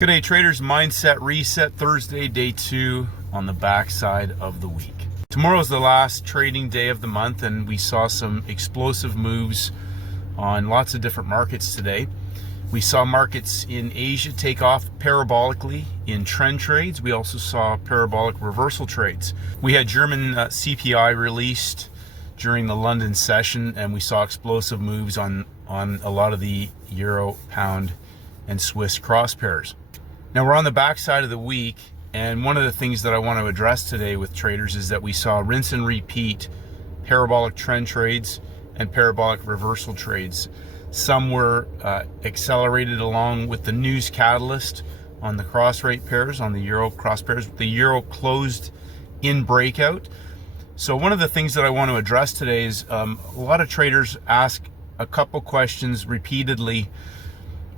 Good day, traders. Mindset reset Thursday, day 2 on the backside of the week. Tomorrow is the last trading day of the month, and we saw some explosive moves on lots of different markets today. We saw markets in Asia take off parabolically in trend trades. We also saw parabolic reversal trades. We had German CPI released during the London session, and we saw explosive moves on a lot of the euro, pound, and Swiss cross pairs. Now we're on the backside of the week, and one of the things that I want to address today with traders is that we saw rinse and repeat parabolic trend trades and parabolic reversal trades. Some were accelerated along with the news catalyst on the cross rate pairs, on the euro cross pairs. The euro closed in breakout. So one of the things that I want to address today is a lot of traders ask a couple questions repeatedly,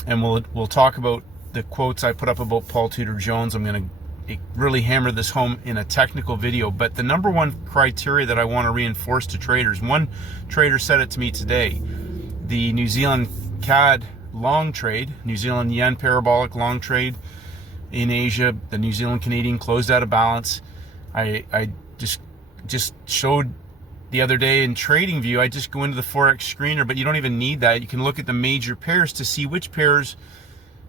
and we'll talk about the quotes I put up about Paul Tudor Jones. I'm going to really hammer this home in a technical video, but the number one criteria that I want to reinforce to traders, one trader said it to me today, the New Zealand CAD long trade, New Zealand yen parabolic long trade in Asia, the New Zealand Canadian closed out of balance. I just showed the other day in TradingView, I just go into the Forex screener, but you don't even need that. You can look at the major pairs to see which pairs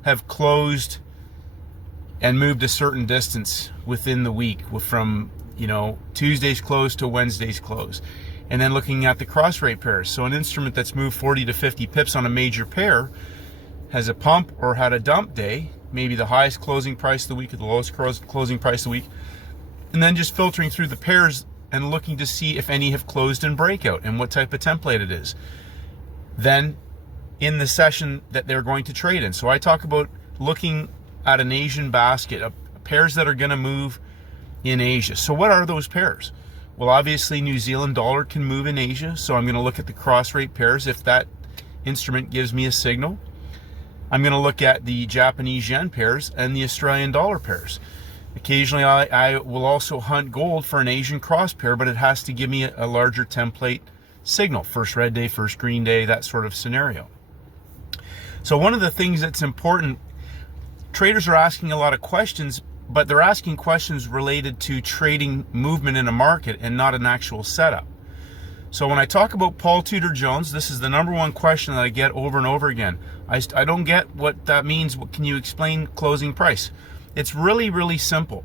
have closed and moved a certain distance within the week, from Tuesday's close to Wednesday's close. And then looking at the cross rate pairs. So an instrument that's moved 40 to 50 pips on a major pair has a pump or had a dump day, maybe the highest closing price of the week or the lowest closing price of the week, and then just filtering through the pairs and looking to see if any have closed in breakout and what type of template it is. Then in the session that they're going to trade in. So I talk about looking at an Asian basket of pairs that are going to move in Asia. So what are those pairs? Well, obviously New Zealand dollar can move in Asia, so I'm going to look at the cross rate pairs if that instrument gives me a signal. I'm going to look at the Japanese yen pairs and the Australian dollar pairs. Occasionally I will also hunt gold for an Asian cross pair, but it has to give me a larger template signal. First red day, first green day, that sort of scenario. So one of the things that's important, traders are asking a lot of questions, but they're asking questions related to trading movement in a market and not an actual setup. So when I talk about Paul Tudor Jones, this is the number one question that I get over and over again. I don't get what that means. Can you explain closing price? It's really, really simple.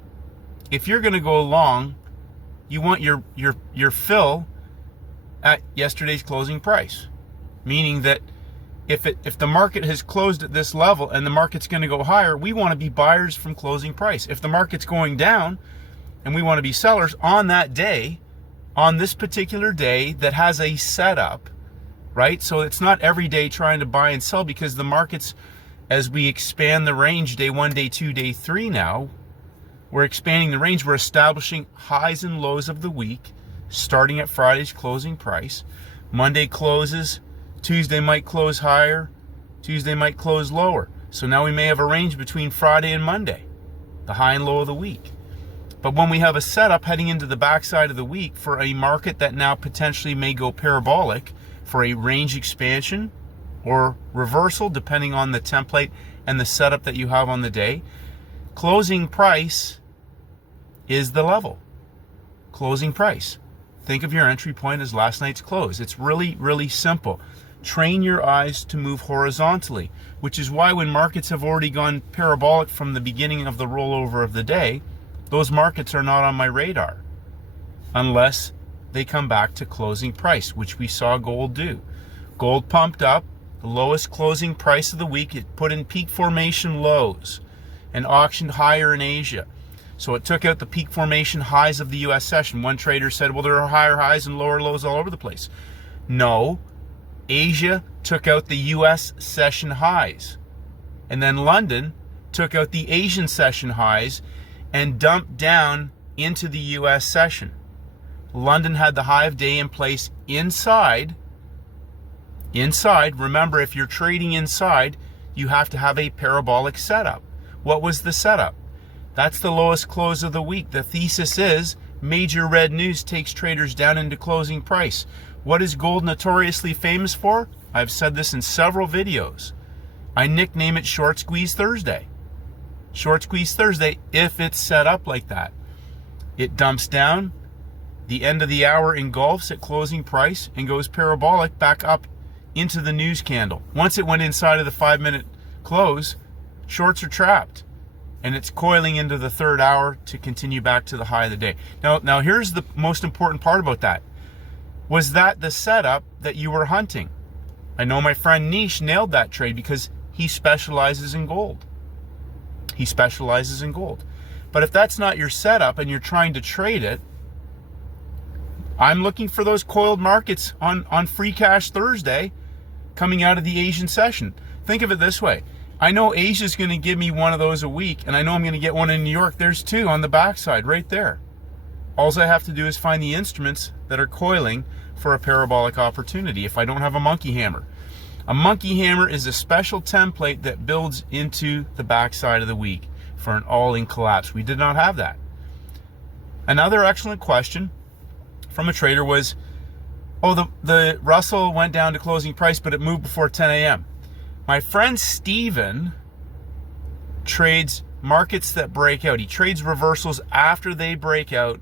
If you're going to go long, you want your fill at yesterday's closing price, meaning that if the market has closed at this level and the market's going to go higher, we want to be buyers from closing price. If the market's going down and we want to be sellers on that day, on this particular day that has a setup, right? So it's not every day trying to buy and sell, because the markets, as we expand the range, day 1, day 2, day 3 now, we're expanding the range. We're establishing highs and lows of the week, starting at Friday's closing price. Monday closes, Tuesday might close higher, Tuesday might close lower. So now we may have a range between Friday and Monday, the high and low of the week. But when we have a setup heading into the backside of the week for a market that now potentially may go parabolic for a range expansion or reversal, depending on the template and the setup that you have on the day, closing price is the level. Closing price. Think of your entry point as last night's close. It's really, really simple. Train your eyes to move horizontally, which is why when markets have already gone parabolic from the beginning of the rollover of the day, those markets are not on my radar unless they come back to closing price, which we saw gold do. Gold pumped up, the lowest closing price of the week. It put in peak formation lows and auctioned higher in Asia. So it took out the peak formation highs of the US session. One trader said, well, there are higher highs and lower lows all over the place. No, Asia took out the US session highs. And then London took out the Asian session highs and dumped down into the US session. London had the high of day in place inside. Remember, if you're trading inside, you have to have a parabolic setup. What was the setup? That's the lowest close of the week. The thesis is major red news takes traders down into closing price. What is gold notoriously famous for? I've said this in several videos. I nickname it Short Squeeze Thursday. short squeeze Thursday if it's set up like that. It dumps down, the end of the hour engulfs at closing price and goes parabolic back up into the news candle. Once it went inside of the 5-minute close, shorts are trapped, and it's coiling into the third hour to continue back to the high of the day. Now here's the most important part about that. Was that the setup that you were hunting? I know my friend Nish nailed that trade because he specializes in gold. He specializes in gold. But if that's not your setup and you're trying to trade it, I'm looking for those coiled markets on free cash Thursday coming out of the Asian session. Think of it this way. I know Asia's going to give me one of those a week, and I know I'm going to get one in New York. There's two on the backside right there. All I have to do is find the instruments that are coiling for a parabolic opportunity if I don't have a monkey hammer. A monkey hammer is a special template that builds into the backside of the week for an all-in collapse. We did not have that. Another excellent question from a trader was, oh, the Russell went down to closing price, but it moved before 10 a.m. My friend Steven trades markets that break out. He trades reversals after they break out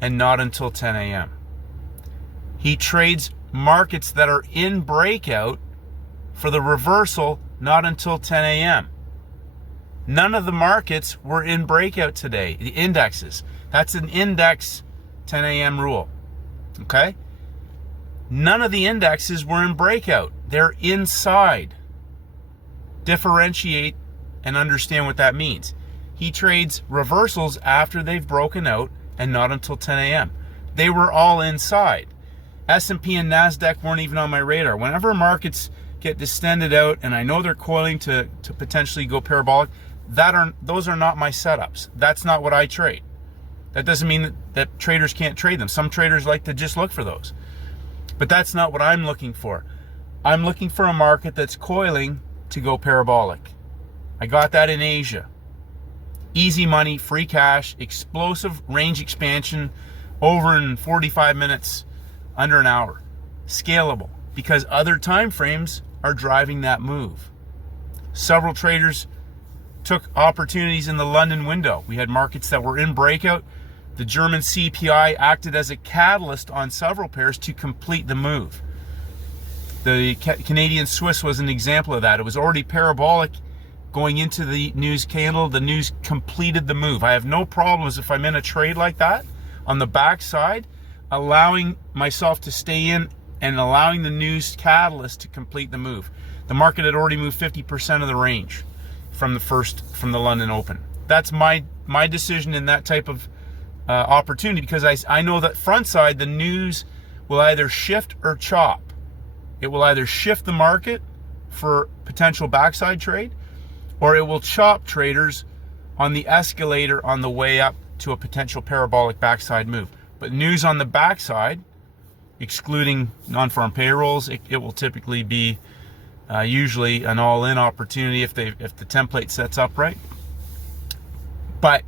and not until 10 a.m. He trades markets that are in breakout for the reversal not until 10 a.m. None of the markets were in breakout today, the indexes. That's an index 10 a.m. rule, okay? None of the indexes were in breakout. They're inside. Differentiate and understand what that means. He trades reversals after they've broken out and not until 10 a.m. They were all inside. S&P and NASDAQ weren't even on my radar. Whenever markets get distended out and I know they're coiling to potentially go parabolic, those are not my setups. That's not what I trade. That doesn't mean that traders can't trade them. Some traders like to just look for those. But that's not what I'm looking for. I'm looking for a market that's coiling to go parabolic. I got that in Asia. Easy money, free cash, explosive range expansion over in 45 minutes, under an hour. Scalable, because other time frames are driving that move. Several traders took opportunities in the London window. We had markets that were in breakout. The German CPI acted as a catalyst on several pairs to complete the move. The Canadian Swiss was an example of that. It was already parabolic going into the news candle. The news completed the move. I have no problems if I'm in a trade like that on the backside, allowing myself to stay in and allowing the news catalyst to complete the move. The market had already moved 50% of the range from the London Open. That's my decision in that type of opportunity, because I know that front side, the news will either shift or chop. It will either shift the market for potential backside trade, or it will chop traders on the escalator on the way up to a potential parabolic backside move. But news on the backside, excluding non-farm payrolls, it will typically be usually an all-in opportunity if the template sets up right. But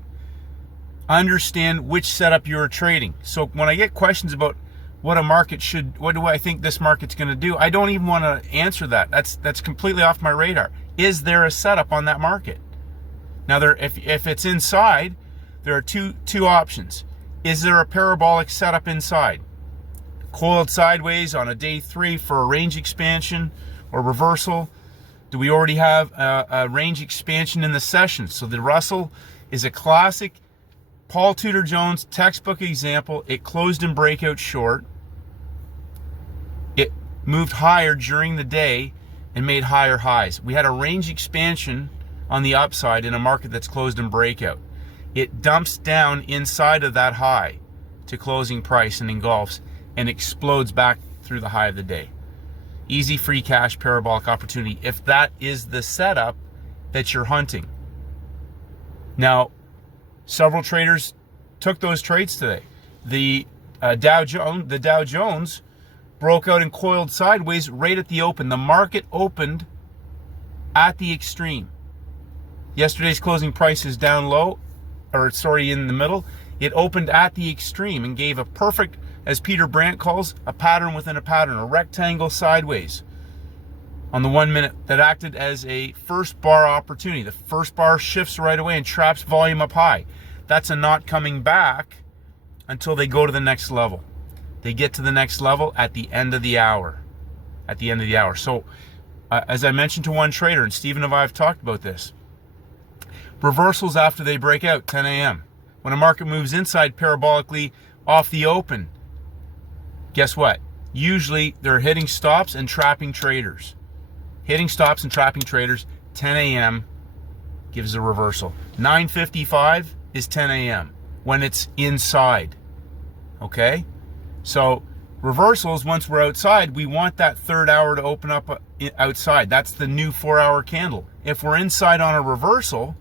understand which setup you're trading. So when I get questions about what do I think this market's going to do, I don't even want to answer that. That's completely off my radar. Is there a setup on that market? Now, if it's inside, there are two options. Is there a parabolic setup inside? Coiled sideways on a day 3 for a range expansion or reversal? Do we already have a range expansion in the session? So the Russell is a classic Paul Tudor Jones textbook example. It closed in breakout short. It moved higher during the day and made higher highs. We had a range expansion on the upside in a market that's closed in breakout. It dumps down inside of that high to closing price and engulfs and explodes back through the high of the day. Easy free cash parabolic opportunity if that is the setup that you're hunting. Now, several traders took those trades today. The Dow Jones broke out and coiled sideways right at the open. The market opened at the extreme. Yesterday's closing price is down low, in the middle. It opened at the extreme and gave a perfect, as Peter Brandt calls, a pattern within a pattern, a rectangle sideways. on the 1 minute that acted as a first bar opportunity. The first bar shifts right away and traps volume up high. That's a not coming back until they go to the next level. They get to the next level at the end of the hour. At the end of the hour. So, as I mentioned to one trader, and Stephen and I have talked about this, reversals after they break out, 10 a.m. When a market moves inside parabolically off the open, guess what? Usually they're hitting stops and trapping traders. Hitting stops and trapping traders, 10 a.m. gives a reversal. 9:55 is 10 a.m. when it's inside. Okay? So reversals, once we're outside, we want that third hour to open up outside. That's the new 4-hour candle. If we're inside on a reversal,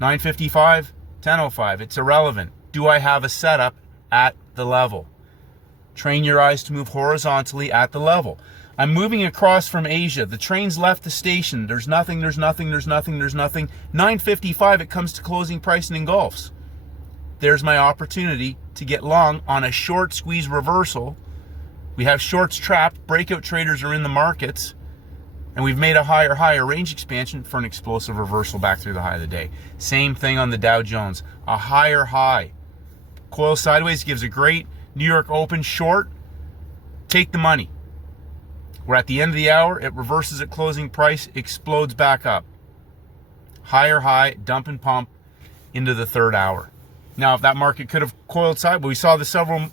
9:55, 10:05, it's irrelevant. Do I have a setup at the level? Train your eyes to move horizontally at the level. I'm moving across from Asia. The train's left the station. There's nothing, there's nothing, there's nothing, there's nothing. 9:55, it comes to closing price and engulfs. There's my opportunity to get long on a short squeeze reversal. We have shorts trapped. Breakout traders are in the markets. And we've made a higher range expansion for an explosive reversal back through the high of the day. Same thing on the Dow Jones. A higher high. Coil sideways gives a great New York open short. Take the money. We're at the end of the hour. It reverses at closing price, explodes back up. Higher high, dump and pump into the third hour. Now, if that market could have coiled sideways, we saw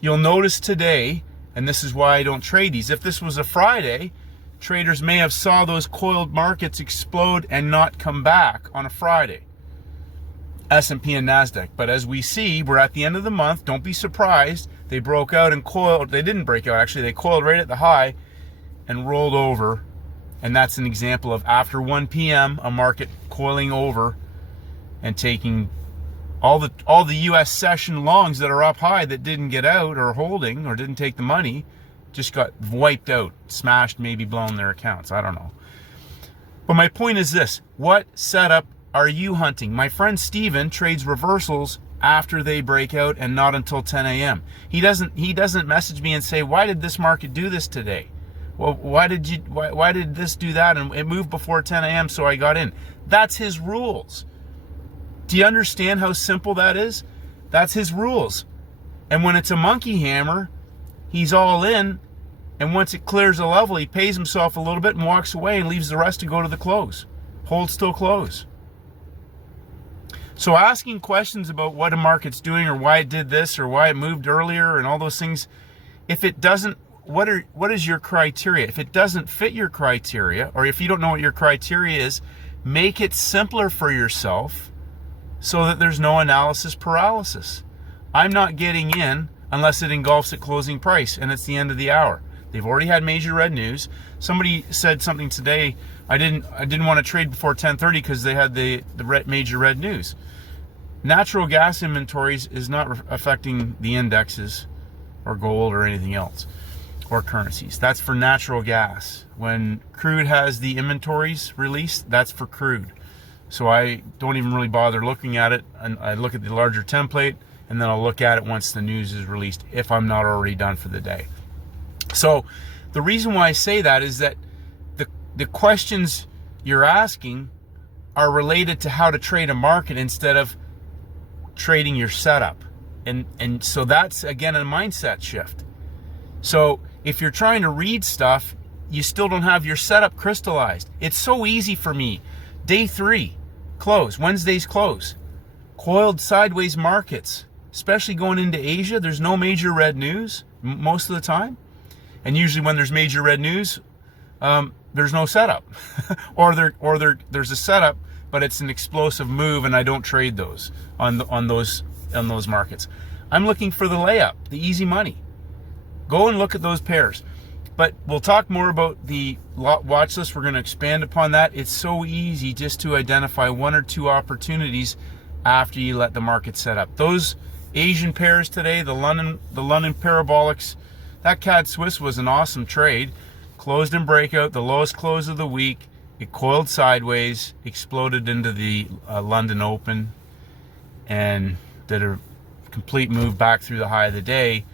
you'll notice today, and this is why I don't trade these. If this was a Friday, traders may have saw those coiled markets explode and not come back on a Friday. S&P and NASDAQ. But as we see, we're at the end of the month. Don't be surprised. They broke out and coiled. They didn't break out, actually. They coiled right at the high and rolled over. And that's an example of after 1 p.m., a market coiling over and taking all the U.S. session longs that are up high that didn't get out or holding or didn't take the money, just got wiped out, smashed, maybe blown their accounts. I don't know. But my point is this. What setup are you hunting? My friend Steven trades reversals after they break out and not until 10 a.m. He doesn't message me and say, why did this market do this today? Well, why did this do that? And it moved before 10 a.m. so I got in. That's his rules. Do you understand how simple that is? That's his rules. And when it's a monkey hammer, he's all in. And once it clears a level, he pays himself a little bit and walks away and leaves the rest to go to the close. Hold still close. So asking questions about what a market's doing or why it did this or why it moved earlier and all those things, if it doesn't, what is your criteria? If it doesn't fit your criteria, or if you don't know what your criteria is, make it simpler for yourself so that there's no analysis paralysis. I'm not getting in unless it engulfs at closing price and it's the end of the hour. They've already had major red news. Somebody said something today. I didn't want to trade before 10:30 because they had the major red news. Natural gas inventories is not affecting the indexes or gold or anything else or currencies. That's for natural gas. When crude has the inventories released, that's for crude. So I don't even really bother looking at it. And I look at the larger template and then I'll look at it once the news is released if I'm not already done for the day. So the reason why I say that is that the questions you're asking are related to how to trade a market instead of trading your setup. And so that's, again, a mindset shift. So if you're trying to read stuff, you still don't have your setup crystallized. It's so easy for me. Day 3, close. Wednesday's close. Coiled sideways markets, especially going into Asia. There's no major red news most of the time. And usually when there's major red news, there's no setup. or there's a setup, but it's an explosive move, and I don't trade those on those markets. I'm looking for the layup, the easy money. Go and look at those pairs. But we'll talk more about the watch list. We're going to expand upon that. It's so easy just to identify 1 or 2 opportunities after you let the market set up. Those Asian pairs today, the London parabolics, that CAD Swiss was an awesome trade. Closed in breakout, the lowest close of the week. It coiled sideways, exploded into the London Open, and did a complete move back through the high of the day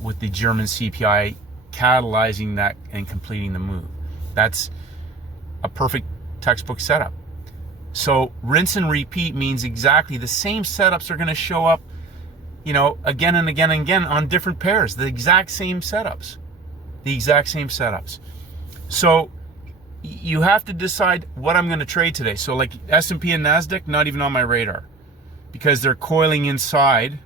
with the German CPI catalyzing that and completing the move. That's a perfect textbook setup. So rinse and repeat means exactly the same setups are going to show up, you know, again and again and again on different pairs. The exact same setups. The exact same setups. So you have to decide what I'm going to trade today. So like S&P and NASDAQ, not even on my radar, because they're coiling inside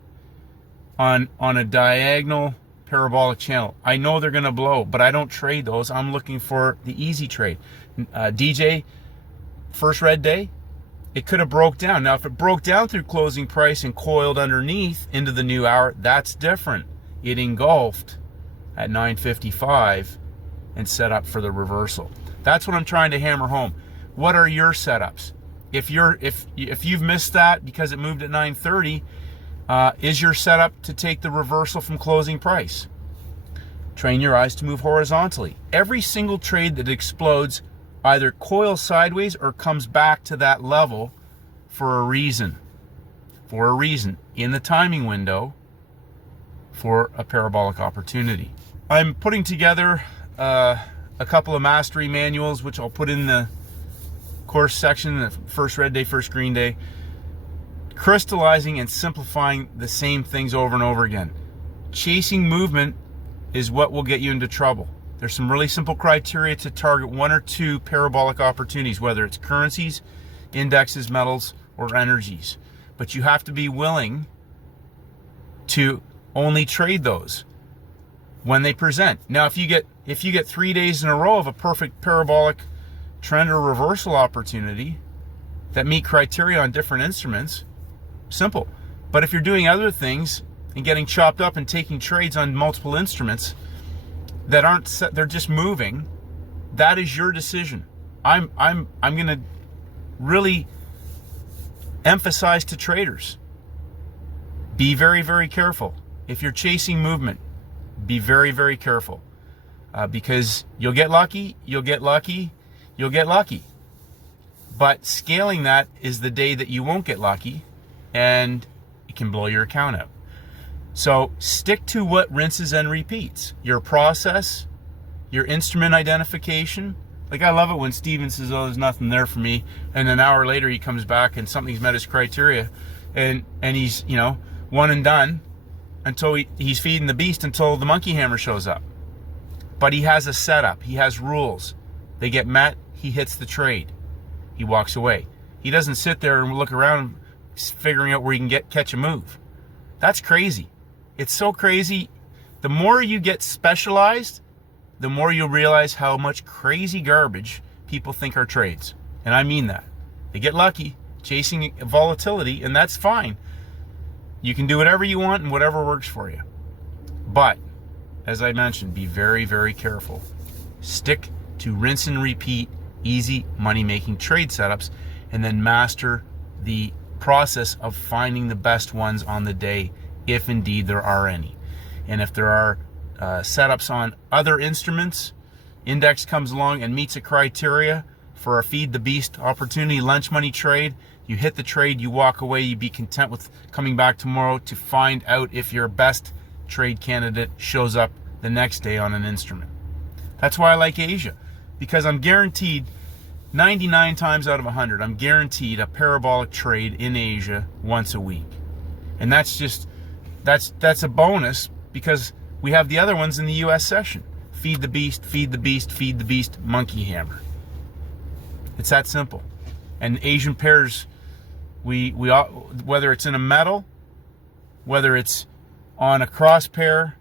on a diagonal parabolic channel. I know they're going to blow, but I don't trade those. I'm looking for the easy trade. DJ, first red day, it could have broke down. Now, if it broke down through closing price and coiled underneath into the new hour, that's different. It engulfed at 9:55 and set up for the reversal. That's what I'm trying to hammer home. What are your setups? If you've missed that because it moved at 9:30, is your setup to take the reversal from closing price? Train your eyes to move horizontally. Every single trade that explodes either coils sideways or comes back to that level for a reason. For a reason. In the timing window for a parabolic opportunity. I'm putting together a couple of mastery manuals, which I'll put in the course section, the first red day, first green day, crystallizing and simplifying the same things over and over again. Chasing movement is what will get you into trouble. There's some really simple criteria to target one or two parabolic opportunities, whether it's currencies, indexes, metals, or energies. But you have to be willing to only trade those when they present. Now, if you get 3 days in a row of a perfect parabolic trend or reversal opportunity that meet criteria on different instruments, simple. But if you're doing other things and getting chopped up and taking trades on multiple instruments that aren't set, they're just moving, that is your decision. I'm going to really emphasize to traders, be very, very careful. If you're chasing movement, be very, very careful, because you'll get lucky, you'll get lucky, you'll get lucky. But scaling that is the day that you won't get lucky, and it can blow your account out. So stick to what rinses and repeats. Your process, your instrument identification. Like, I love it when Steven says, oh, there's nothing there for me, and an hour later he comes back and something's met his criteria, and he's, you know, one and done until he's feeding the beast until the monkey hammer shows up. But he has a setup. He has rules. They get met, he hits the trade. He walks away. He doesn't sit there and look around figuring out where he can catch a move. That's crazy. It's so crazy. The more you get specialized, the more you'll realize how much crazy garbage people think are trades. And I mean that. They get lucky chasing volatility, and that's fine. You can do whatever you want and whatever works for you. But, as I mentioned, be very, very careful. Stick to rinse and repeat, easy money-making trade setups, and then master the process of finding the best ones on the day, if indeed there are any. And if there are setups on other instruments, index comes along and meets a criteria for a feed the beast opportunity, lunch money trade, you hit the trade, you walk away, you be content with coming back tomorrow to find out if your best trade candidate shows up the next day on an instrument. That's why I like Asia, because I'm guaranteed 99 times out of 100, I'm guaranteed a parabolic trade in Asia once a week. And that's a bonus, because we have the other ones in the US session. Feed the beast, feed the beast, feed the beast, monkey hammer. It's that simple. And Asian pairs, we whether it's in a metal, whether it's on a cross pair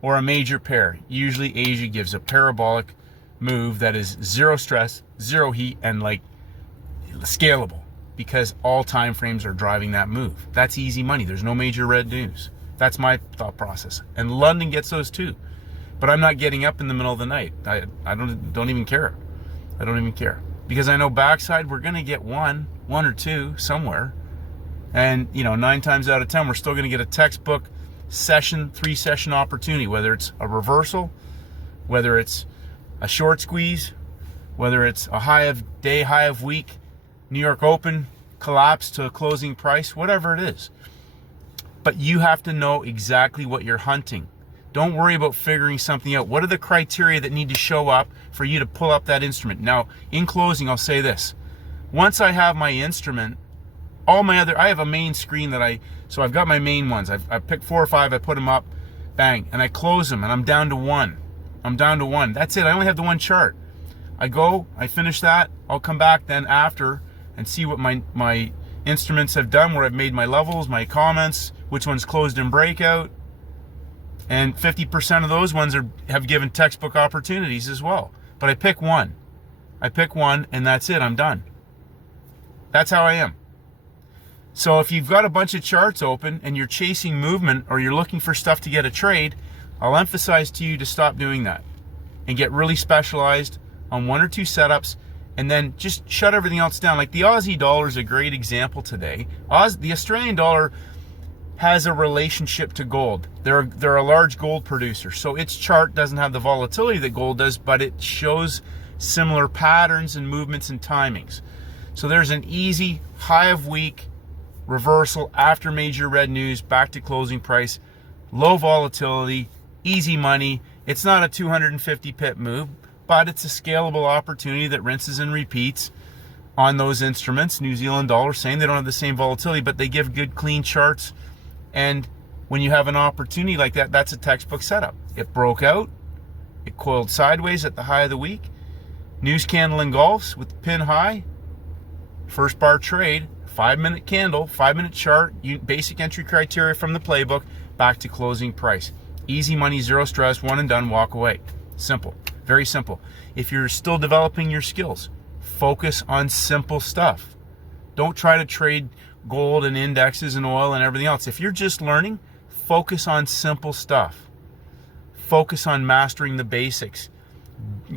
or a major pair, usually Asia gives a parabolic move that is zero stress, zero heat, and like scalable, because all time frames are driving that move. That's easy money. There's no major red news. That's my thought process. And London gets those too. But I'm not getting up in the middle of the night. I don't even care. I don't even care. Because I know backside we're going to get one or two somewhere. And, you know, 9 times out of 10, we're still going to get a textbook session, 3-session opportunity, whether it's a reversal, whether it's a short squeeze, whether it's a high of day, high of week, New York Open collapse to a closing price, whatever it is. But you have to know exactly what you're hunting. Don't worry about figuring something out. What are the criteria that need to show up for you to pull up that instrument? Now, in closing, I'll say this. Once I have my instrument, I have a main screen so I've got my main ones. I've picked 4 or 5, I put them up, bang, and I close them, and I'm down to 1. That's it. I only have the one chart. I finish that. I'll come back then after and see what my instruments have done, where I've made my levels, my comments, which one's closed in breakout. And 50% of those ones have given textbook opportunities as well. But I pick one. And that's it. I'm done. That's how I am. So if you've got a bunch of charts open and you're chasing movement or you're looking for stuff to get a trade, I'll emphasize to you to stop doing that and get really specialized on 1 or 2 setups, and then just shut everything else down. Like the Aussie dollar is a great example today. The Australian dollar has a relationship to gold. They're a large gold producer, so its chart doesn't have the volatility that gold does, but it shows similar patterns and movements and timings. So there's an easy high of week reversal after major red news, back to closing price, low volatility, easy money. It's not a 250 pip move, but it's a scalable opportunity that rinses and repeats on those instruments. New Zealand dollar, saying they don't have the same volatility, but they give good clean charts. And when you have an opportunity like that, that's a textbook setup. It broke out, it coiled sideways at the high of the week, news candle engulfs with pin high, first bar trade, 5-minute candle, 5-minute chart, basic entry criteria from the playbook, back to closing price. Easy money, zero stress, one and done, walk away. Simple, very simple. If you're still developing your skills, focus on simple stuff. Don't try to trade gold and indexes and oil and everything else. If you're just learning, focus on simple stuff. Focus on mastering the basics.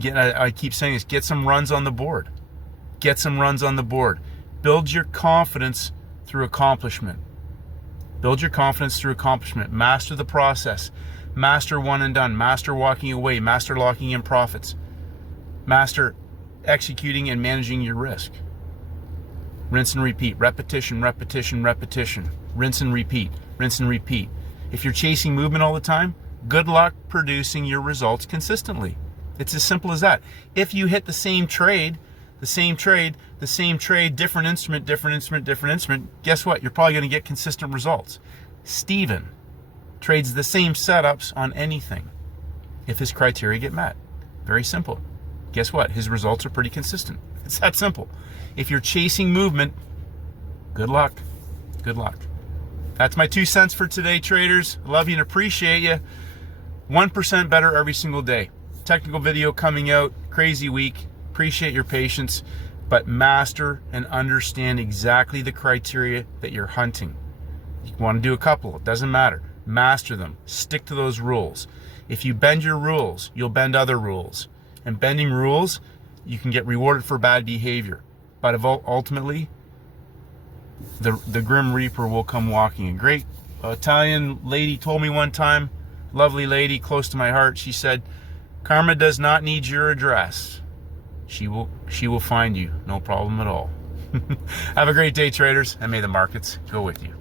I keep saying this, get some runs on the board. Get some runs on the board. Build your confidence through accomplishment. Build your confidence through accomplishment. Master the process. Master one and done. Master walking away. Master locking in profits. Master executing and managing your risk. Rinse and repeat. Repetition, repetition, repetition. Rinse and repeat. Rinse and repeat. If you're chasing movement all the time, good luck producing your results consistently. It's as simple as that. If you hit the same trade, different instrument, guess what? You're probably going to get consistent results. Steven trades the same setups on anything if his criteria get met. Very simple. Guess what? His results are pretty consistent. It's that simple. If you're chasing movement, good luck. Good luck. That's my 2 cents for today, traders. Love you and appreciate you. 1% better every single day. Technical video coming out. Crazy week. Appreciate your patience, but master and understand exactly the criteria that you're hunting. You want to do a couple, it doesn't matter. Master them. Stick to those rules. If you bend your rules, you'll bend other rules. And bending rules, you can get rewarded for bad behavior. But ultimately, the Grim Reaper will come walking. A great Italian lady told me one time, lovely lady, close to my heart, she said, "Karma does not need your address. She will find you, no problem at all." Have a great day, traders, and may the markets go with you.